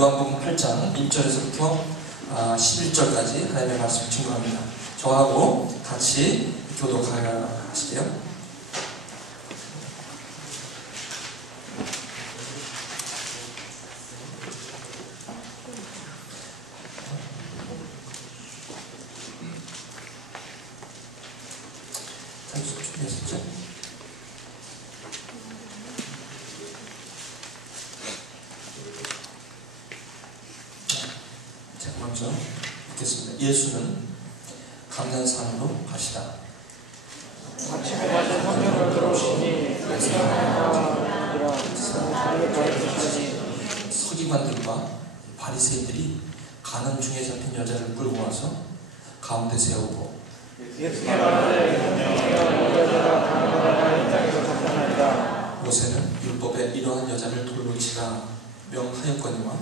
요한복음 8장 1절에서부터 11절까지 하나님의 말씀을 증거합니다. 저하고 같이 교독하시게요. 준비하셨죠? 제가 먼저 읽겠습니다. 예수는 감난산으로 가시다. 아침에 마신 성령을 들어오시니 서기관들과 바리새인들이 가는 중에 잡힌 여자를 끌고 와서 가운데 세우고 예수께 말하되 여자가 가나다라 현장에서 잡혀나이다. 모세는 율법에 이러한 여자를 돌로 치라 명하였거니와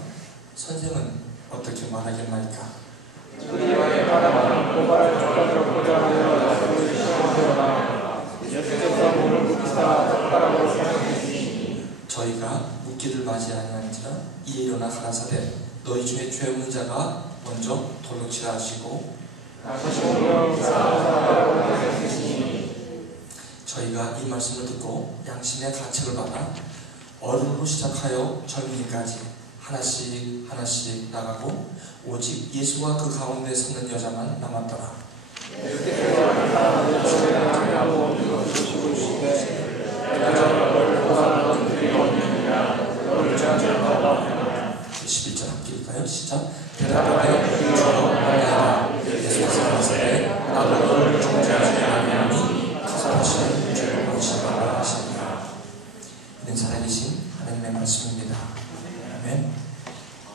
선생은 어떻게 말하겠나이까. 우리와의 바람은 고발할 족발을 하여 여자를 시험하려나 예수께서 몸을 묻히사 젓가락으로 사용하시니 저희가 묻기를 맞이 아니하니라. 이에 일어나 가라사대 너희 중에 죄 없는 자가 먼저 돌로 치라 하시고 저희가 이 말씀을 듣고 양심의 가책을 받아 어른으로 시작하여 젊은이까지 하나씩 하나씩 나가고 오직 예수와 그 가운데 서는 여자만 남았더라. 11절 함께 읽을까요? 시작. 대답하되 주여 말하라. 예수께서 가라사대 나도 너를 정죄하지 아니하니 가서 다시 죄를 묻지 말라 하시니라. 이는 살아계신 하나님의 말씀입니다. 아멘.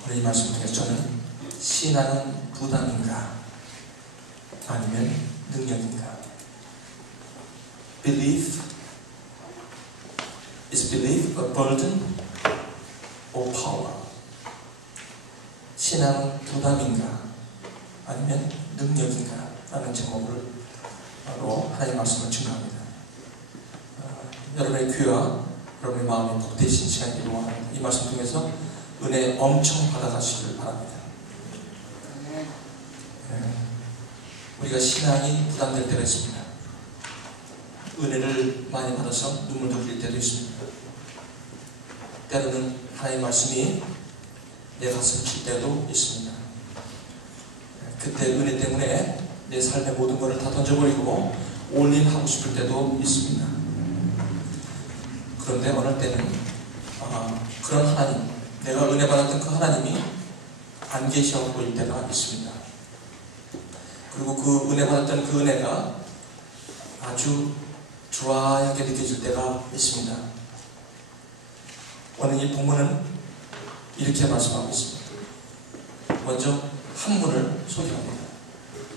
오늘 이 말씀을 통해서 저는 신앙은 부담인가 아니면 능력인가? Is belief a burden or power? 신앙은 부담인가 아니면 능력인가? 라는 제목으로 하나님의 말씀을 증거합니다. 여러분의 귀와 여러분의 마음이 복되신 시간이 되기를 원합니다. 이 말씀 통해서 은혜 엄청 받아가시길 바랍니다. 우리가 신앙이 부담될 때가 있습니다. 은혜를 많이 받아서 눈물도 흘릴 때도 있습니다. 때로는 하나님의 말씀이 내 가슴을 칠 때도 있습니다. 그때 은혜 때문에 내 삶의 모든 것을 다 던져버리고 올인하고 싶을 때도 있습니다. 그런데 어느 때는 그런 하나님, 내가 은혜 받았던 그 하나님이 안 계셔 보일 때가 있습니다. 그리고 그 은혜 받았던 그 은혜가 아주 드라이하게 느껴질 때가 있습니다. 오늘 이 본문은 이렇게 말씀하고 있습니다. 먼저 한 분을 소개합니다.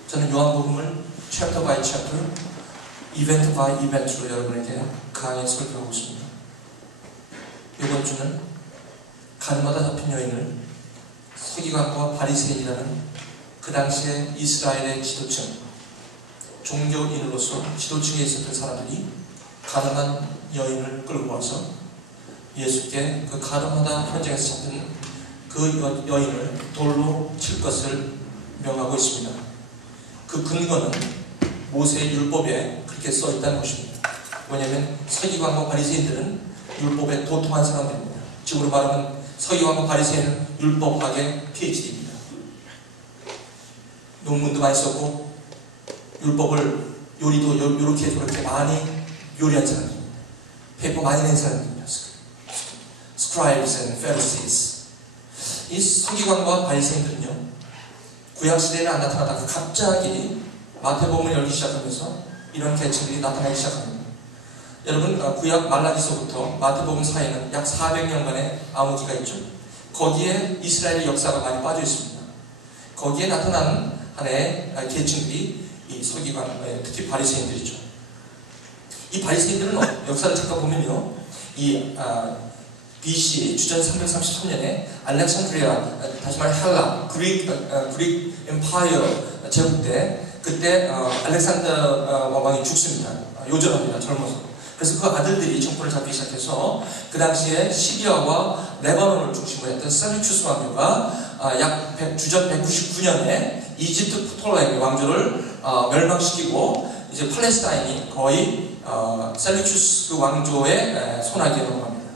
저는 요한복음을 챕터 바이 챕터, 이벤트 바이 이벤트로 여러분에게 강하게 설교하고 있습니다. 이번 주는 가늠하다 잡힌 여인을 서기관과 바리새인이라는 그 당시에 이스라엘의 지도층, 종교인으로서 지도층에 있었던 사람들이 가늠한 여인을 끌고 와서 예수께 그 가늠하다 현장에서 잡힌 그 여인을 돌로 칠 것을 명하고 있습니다. 그 근거는 모세의 율법에 그렇게 써 있다는 것입니다. 왜냐하면 서기관과 바리새인들은 율법에 도통한 사람들입니다. 지금으로 말하면 서기관과 바리새인은 율법학의 PhD입니다. 논문도 많이 썼고 율법을 요리도 이렇게 저렇게 많이 요리한 사람입니다. 페이퍼 많이 낸 사람입니다. Scribes and Pharisees. 이 서기관과 바리새인들은요, 구약시대에는 안 나타나다가 갑자기 마태복음을 열기 시작하면서 이런 계층들이 나타나기 시작합니다. 여러분, 구약 말라기서부터 마태복음 사이에는 약 400년간의 암흑기가 있죠. 거기에 이스라엘의 역사가 많이 빠져 있습니다. 거기에 나타나는 하나의 계층들이 이 서기관, 특히 바리새인들이죠. 이 바리새인들은 역사를 잠깐 보면요, 이 BC 주전 333년에 알렉산드리아, 다시 말해 헬라, 그릭 엠파이어 제국 때 그때 알렉산더 왕이 죽습니다. 요절합니다. 젊어서. 그래서 그 아들들이 정권을 잡기 시작해서 그 당시에 시리아와 레바논을 중심으로 했던 셀루큐스 왕조가 주전 199년에 이집트 프톨레미 왕조를 멸망시키고 이제 팔레스타인이 거의 셀루큐스 그 왕조의 손아귀에 넘어갑니다.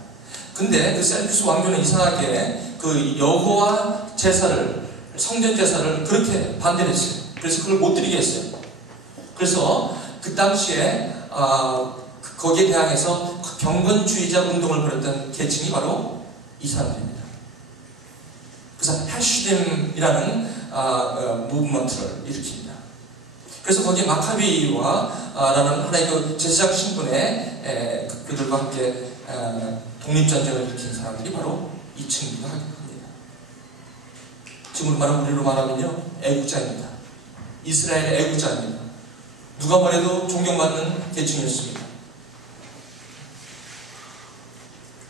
근데 그 셀루큐스 왕조는 이상하게 그 여호와 제사를, 성전 제사를 그렇게 반대를 했어요. 그래서 그걸 못 드리게 했어요. 그래서 그 당시에 거기에 대항해서 경건주의자 운동을 벌였던 계층이 바로 이 사람들입니다. 그래서 해슈딤이라는 무브먼트를 일으킵니다. 그래서 거기에 마카비와 라는 하나의 그 제사장 신분의 그들과 함께 독립전쟁을 일으킨 사람들이 바로 이 층이기도 합니다. 지금 우리로 말하면요, 애국자입니다. 이스라엘의 애국자입니다. 누가 말해도 존경받는 계층이었습니다.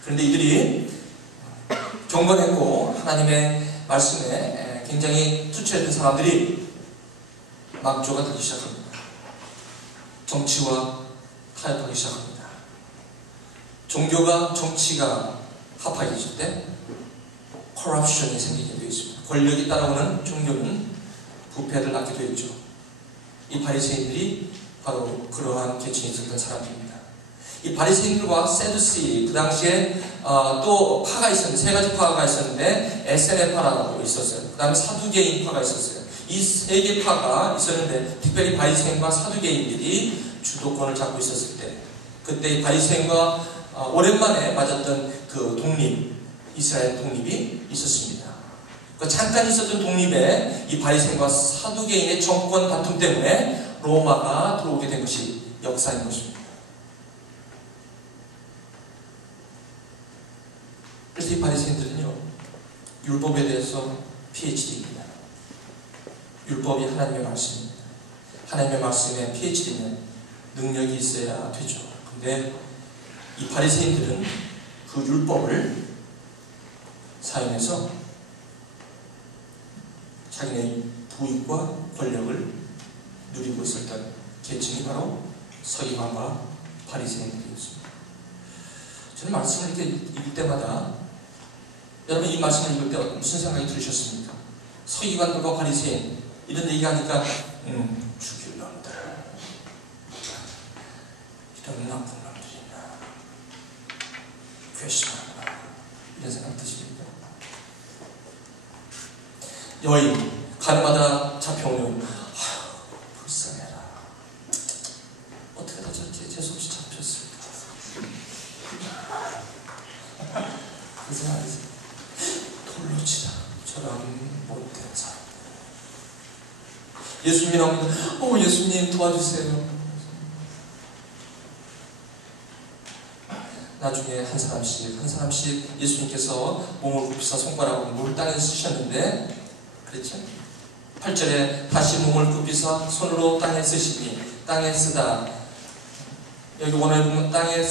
그런데 이들이 경건했고 하나님의 말씀에 굉장히 투철했던 사람들이 막조가 되기 시작합니다. 정치와 타협하기 시작합니다. 종교가 정치가 합하게 되실 때 corruption이 생기게 되어 있습니다. 권력이 따라오는 종교는 부패를 낳게 되어 있죠. 이 바리새인들이 바로 그러한 계층에 있었던 사람들입니다. 이 바리새인들과 세두시, 그 당시에 또 파가 있었는데, 세 가지 파가 있었는데 에세네파라고 있었어요. 그 다음에 사두개인 파가 있었어요. 이 세 개 파가 있었는데 특별히 바리새인과 사두개인들이 주도권을 잡고 있었을 때, 그때 바리새인과 오랜만에 맞았던 그 독립, 이스라엘 독립이 있었습니다. 그 잠깐 있었던 독립에 이 바리새인과 사두개인의 정권 다툼 때문에 로마가 들어오게 된 것이 역사인 것입니다. 그래서 이 바리새인들은요, 율법에 대해서 PhD입니다. 율법이 하나님의 말씀입니다. 하나님의 말씀에 PhD는 능력이 있어야 되죠. 근데 이 바리새인들은 그 율법을 사용해서 자기네 부익과 권력을 누리고 있었던 계층이 바로 서기관과 바리새인들이었습니다. 저는 말씀을 이렇게 읽을 때마다, 여러분 이 말씀을 읽을 때 무슨 생각이 들으셨습니까? 서기관들과 바리새인 이런 얘기하니까 죽일 놈들, 이런 나쁜 놈들이나 괘씸하구나, 이런 생각 드십니까? 여인 가늠하다 잡혀오면 불쌍해라, 어떻게 다 저렇게 재수없이 잡혔을까, 그 생각이 돌로 치라, 저런 못된 사람들. 예수님이 나옵니다. 예수님 도와주세요. 나중에 한 사람씩 예수님께서 몸을 굽히사 손가락으로 물을 땅에 쓰셨는데, 그렇죠? 8절에 다시 몸을 굽히사 손으로 땅에 쓰시니, 땅에 쓰다, 여기 원어에 보면 땅에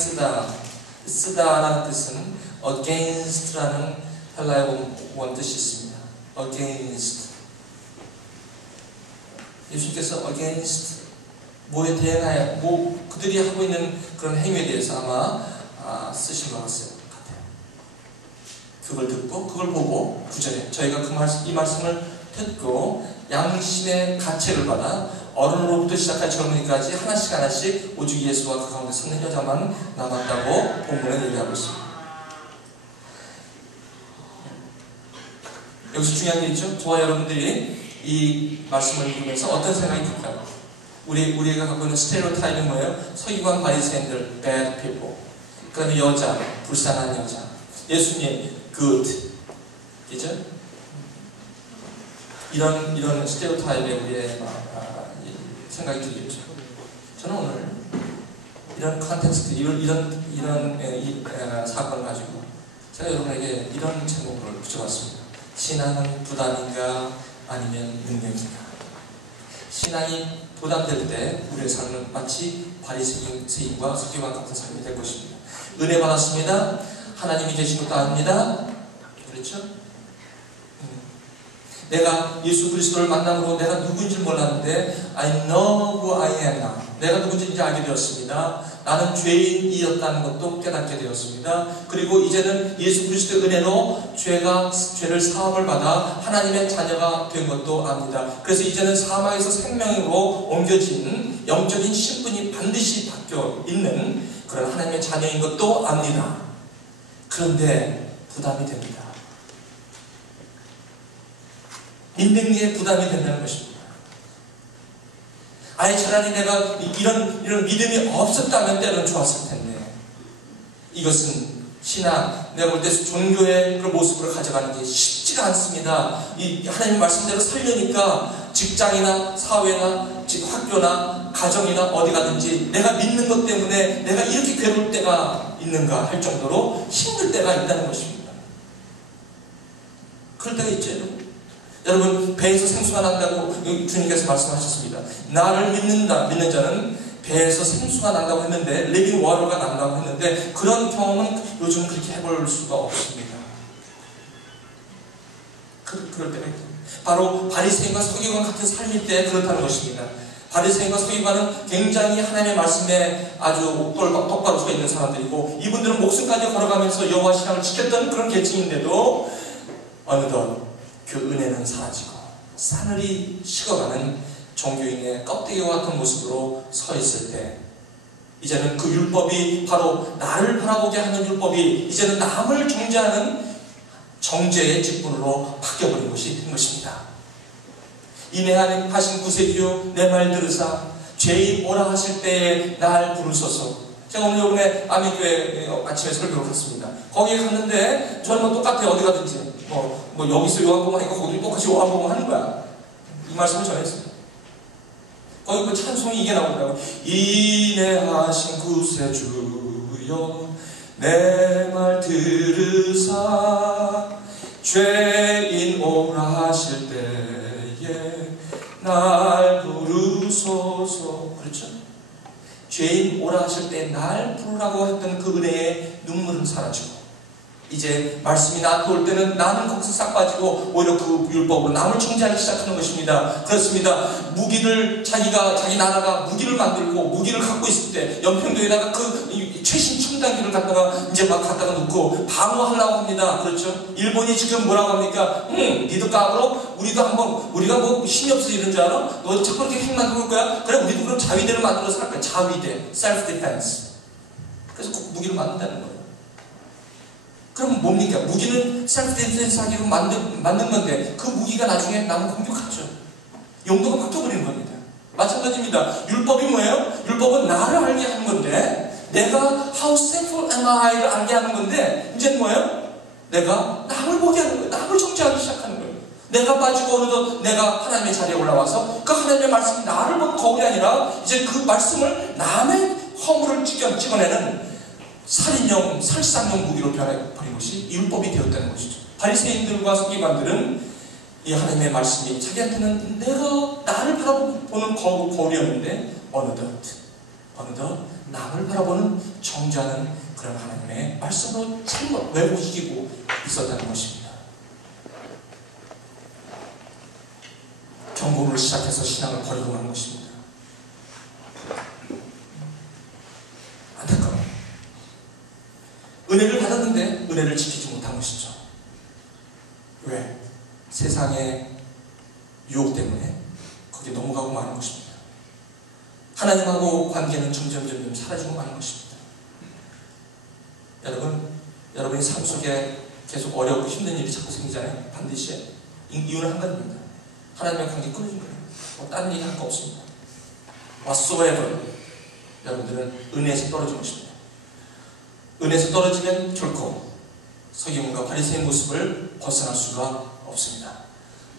쓰다라는 뜻은 against라는 헬라어 원 뜻이 있습니다. against. 예수님께서 against 뭐에 대하여, 그들이 하고 있는 그런 행위에 대해서 아마 쓰신 것 같아요. 그걸 듣고, 그걸 보고 9절에 저희가 이 말씀을 듣고 양심의 가책을 받아 어른으로부터 시작할 젊은이까지 하나씩 오직 예수와 그 가운데 섰는 여자만 남았다고 본문에 얘기하고 있습니다. 여기서 중요한 게 있죠. 저와 여러분들이 이 말씀을 읽으면서 어떤 생각이 들까요? 우리가 갖고 있는 스테레오타입은 뭐예요? 서기관 바리새인들, bad people. 그 다음에 여자, 불쌍한 여자. 예수님, good. 그죠? 이런 스테레오타입에 우리의 생각이 들겠죠. 저는 오늘 이런 컨텍스트, 이런 사건을 가지고 제가 여러분에게 이런 제목을 붙여봤습니다. 신앙은 부담인가 아니면 능력인가? 신앙이 부담될 때 우리의 삶은 마치 바리새인과 서기관 같은 삶이 될 것입니다. 은혜 받았습니다. 하나님이 계신 것도 압니다. 그렇죠? 내가 예수 그리스도를 만남으로 내가 누구인지 몰랐는데 I know who I am now. 내가 누군지 이제 알게 되었습니다. 나는 죄인이었다는 것도 깨닫게 되었습니다. 그리고 이제는 예수 그리스도의 은혜로 죄를 사함을 받아 하나님의 자녀가 된 것도 압니다. 그래서 이제는 사망에서 생명으로 옮겨진 영적인 신분이 반드시 바뀌어 있는 그런 하나님의 자녀인 것도 압니다. 그런데 부담이 됩니다. 믿는 게 부담이 된다는 것입니다. 아예 차라리 내가 이런 믿음이 없었다면 때로는 좋았을 텐데, 이것은 신앙, 내가 볼 때 종교의 그런 모습으로 가져가는 게 쉽지가 않습니다. 이 하나님 말씀대로 살려니까 직장이나 사회나 학교나 가정이나 어디 가든지 내가 믿는 것 때문에 내가 이렇게 괴로울 때가 있는가 할 정도로 힘들 때가 있다는 것입니다. 그럴 때가 있죠. 여러분, 배에서 생수가 난다고 주님께서 말씀하셨습니다. 나를 믿는 자는 배에서 생수가 난다고 했는데, 리빙 워터가 난다고 했는데, 그런 경험은 요즘 그렇게 해볼 수가 없습니다. 그럴 때가 있죠. 바로 바리새인과 서기관 같은 삶일 때 그렇다는 것입니다. 바리새인과 서기관은 굉장히 하나님의 말씀에 아주 똑바로 서 있는 사람들이고, 이분들은 목숨까지 걸어가면서 여호와 신앙을 지켰던 그런 계층인데도 어느덧 그 은혜는 사라지고 싸늘히 식어가는 종교인의 껍데기와 같은 모습으로 서 있을 때, 이제는 그 율법이 바로 나를 바라보게 하는 율법이 이제는 남을 정죄하는 정죄의 직분으로 바뀌어버린 것이 된 것입니다. 인내하신 구세주여 내 말 들으사 죄인 오라 하실 때에 날 부르소서. 제가 오늘 요번에 아미교회 아침에 설교를 갔습니다. 거기에 갔는데 저는 뭐 똑같아요. 어디 가든지 뭐 여기서 요한복음 하니까 거기도 똑같이 요한복음 하는 거야. 이 말씀을 전했어요. 거기 그 찬송이 이게 나오더라고요. 인내하신 구세주여 내 말 들으사 죄인 오라 하실 때에 날 부르소서. 그렇죠? 죄인 오라 하실 때 날 부르라고 했던 그 은혜의 눈물은 사라지고, 이제 말씀이 나한테 올 때는 나는 거기서 싹 빠지고 오히려 그 율법으로 남을 정죄하기 시작하는 것입니다. 그렇습니다. 무기를 자기 나라가 무기를 만들고 무기를 갖고 있을 때 연평도에다가 그 최신 첨단기를 갖다가 이제 막 갖다가 놓고 방어하려고 합니다. 그렇죠? 일본이 지금 뭐라고 합니까? 니도 까불어? 우리가 뭐 힘이 없어 이런 줄 알아? 너 자꾸 이렇게 핵 만들 거야? 그래 우리도 그럼 자위대를 만들어서 할 거야. 자위대, self defense. 그래서 꼭 무기를 만든다는 거예요. 그럼 뭡니까? 무기는 셀프 디펜스 하기로 만든 건데 그 무기가 나중에 남을 공격하죠. 용도가 바뀌어버리는 겁니다. 마찬가지입니다. 율법이 뭐예요? 율법은 나를 알게 하는 건데, 내가 how sinful am I를 알게 하는 건데, 이제는 뭐예요? 내가 남을 보게 하는 거예요. 남을 정죄하기 시작하는 거예요. 내가 빠지고 어느덧 내가 하나님의 자리에 올라와서 그 하나님의 말씀이 나를 보는 거울이 아니라 이제 그 말씀을 남의 허물을 찍어내는 살인용, 살상용 무기로 변해버린 것이 율법이 되었다는 것이죠. 바리새인들과 서기관들은 이 하나님의 말씀이 자기한테는 내가 나를 바라보는 거울이었는데 어느덧 남을 바라보는 정죄하는 그런 하나님의 말씀으로 잘못 왜곡시키고 있었다는 것입니다. 경고를 시작해서 신앙을 버리고 만 것입니다. 안타까워요. 은혜를 받았는데 은혜를 지키지 못한 것이죠. 왜? 세상의 유혹 때문에 거기에 넘어가고 마는 것입니다. 하나님하고 관계는 점점 사라지고 마는 것입니다. 여러분이 삶 속에 계속 어렵고 힘든 일이 자꾸 생기잖아요. 반드시 이유는 한 가지입니다. 하나님의 관계 끊어진 거예요. 뭐 다른 얘기 할 거 없습니다. whatsoever 여러분들은 은혜에서 떨어진 것입니다. 은혜에서 떨어지면 결코 서기관과 바리새인 모습을 벗어날 수가 없습니다.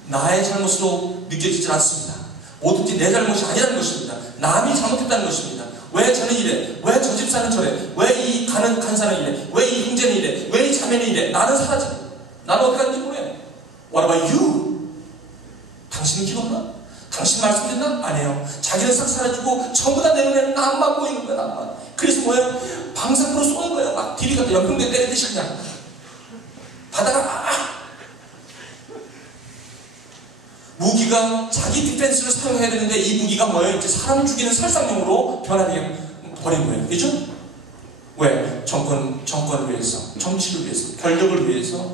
나의 잘못으로 느껴지지 않습니다. 뭐든지 내 잘못이 아니라는 것입니다. 남이 잘못했다는 것입니다. 왜 저는 이래? 왜 저 집사는 저래? 왜 이 간사는 이래? 왜 이 형제는 이래? 왜 이 자매는 이래? 나는 사라져. 나는 어디 갔는지 모르겠어. What about you? 당신은 기도하나? 당신 말씀 듣나? 안 해요. 자기는 싹 사라지고 전부 다 내 눈에는 남만 보이는 거야, 남만. 그래서 뭐예요? 방사포로 쏘는 거예요. 막 디비 갖다 연평도에 때리듯이 그냥. 바다가 무기가 자기 디펜스를 사용해야 되는데 이 무기가 뭐예요? 이제 사람 죽이는 살상용으로 변하게 버린 거예요. 그죠? 왜? 정권을 위해서, 정치를 위해서, 권력을 위해서